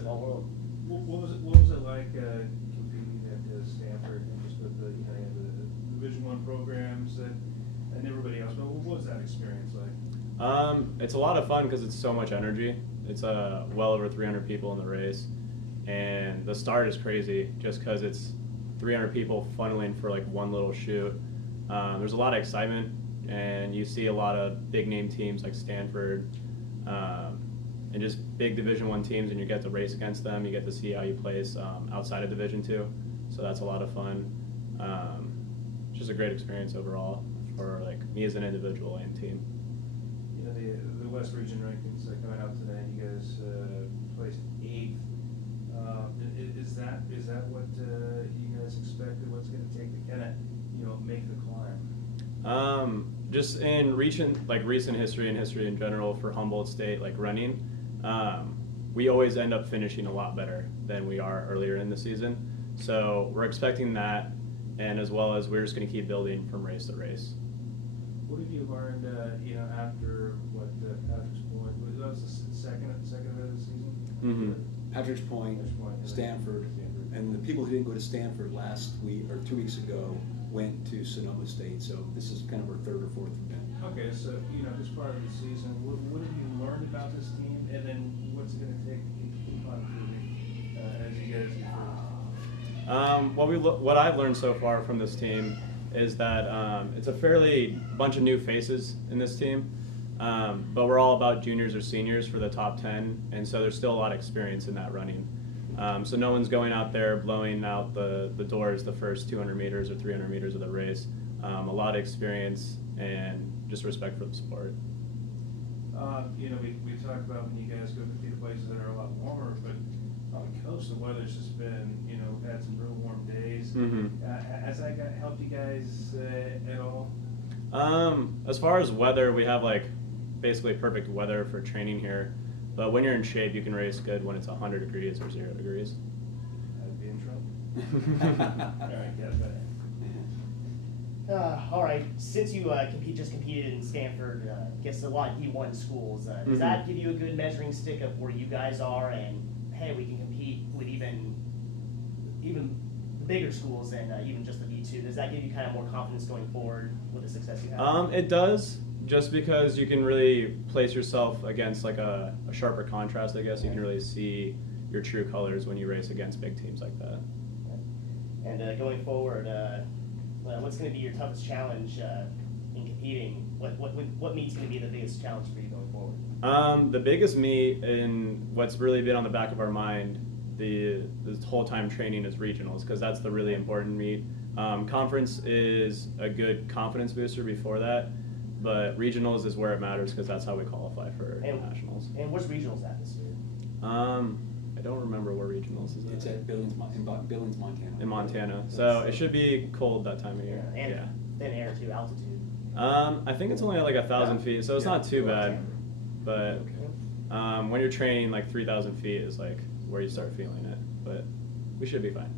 Small world. What was it like competing at Stanford and just with the Division I programs and everybody else? But what was that experience like? It's a lot of fun because it's so much energy. It's well over 300 people in the race, and the start is crazy just because it's 300 people funneling for like one little chute. There's a lot of excitement, and you see a lot of big name teams like Stanford, and just big Division I teams, and you get to race against them. You get to see how you place outside of Division II, so that's a lot of fun. It's just a great experience overall for like me as an individual and team. You know, the West Region rankings coming out today, you guys placed 8th. Is that what you guys expected? What's going to take to kind of make the climb? Just in recent history and history in general for Humboldt State, like running, we always end up finishing a lot better than we are earlier in the season. So we're expecting that, and as well as we're just going to keep building from race to race. What have you learned, after Patrick's Point? That was the second event of the season? Mm-hmm. Patrick's Point, Stanford, and the people who didn't go to Stanford last week or 2 weeks ago went to Sonoma State. So this is kind of our third or fourth event. Okay, so this part of the season, what have you learned about this team, and then what's it going to take to keep on improving as you guys improve? What I've learned so far from this team is that it's a fairly bunch of new faces in this team, but we're all about juniors or seniors for the top 10, and so there's still a lot of experience in that running. So no one's going out there blowing out the doors the first 200 meters or 300 meters of the race. A lot of experience and just respect for the sport. We talked about when you guys go to places that are a lot warmer, but on the coast, the weather's just been, we've had some real warm days. Mm-hmm. Has that helped you guys at all? As far as weather, we have basically perfect weather for training here. But when you're in shape, you can race good when it's 100 degrees or 0 degrees. I'd be in trouble. All right, yeah, go ahead. All right, since you just competed in Stanford, I guess a lot of D1 schools, does that give you a good measuring stick of where you guys are, and hey, we can compete with even the bigger schools than even just the D2? Does that give you kind of more confidence going forward with the success you have? It does, just because you can really place yourself against a sharper contrast, I guess. You can really see your true colors when you race against big teams like that. And going forward, what's going to be your toughest challenge in competing? What meet's going to be the biggest challenge for you going forward? The biggest meet, and what's really been on the back of our mind the whole time training, is regionals, because that's the really important meet. Conference is a good confidence booster before that, but regionals is where it matters, because that's how we qualify for nationals. And where's regionals at this year? I don't remember where regionals is. It's at Billings, Montana. In Montana, so it should be cold that time of year. Yeah, and thin air too, altitude. I think it's only at 1,000 feet, so it's not too bad. But when you're training 3,000 feet is where you start feeling it. But we should be fine.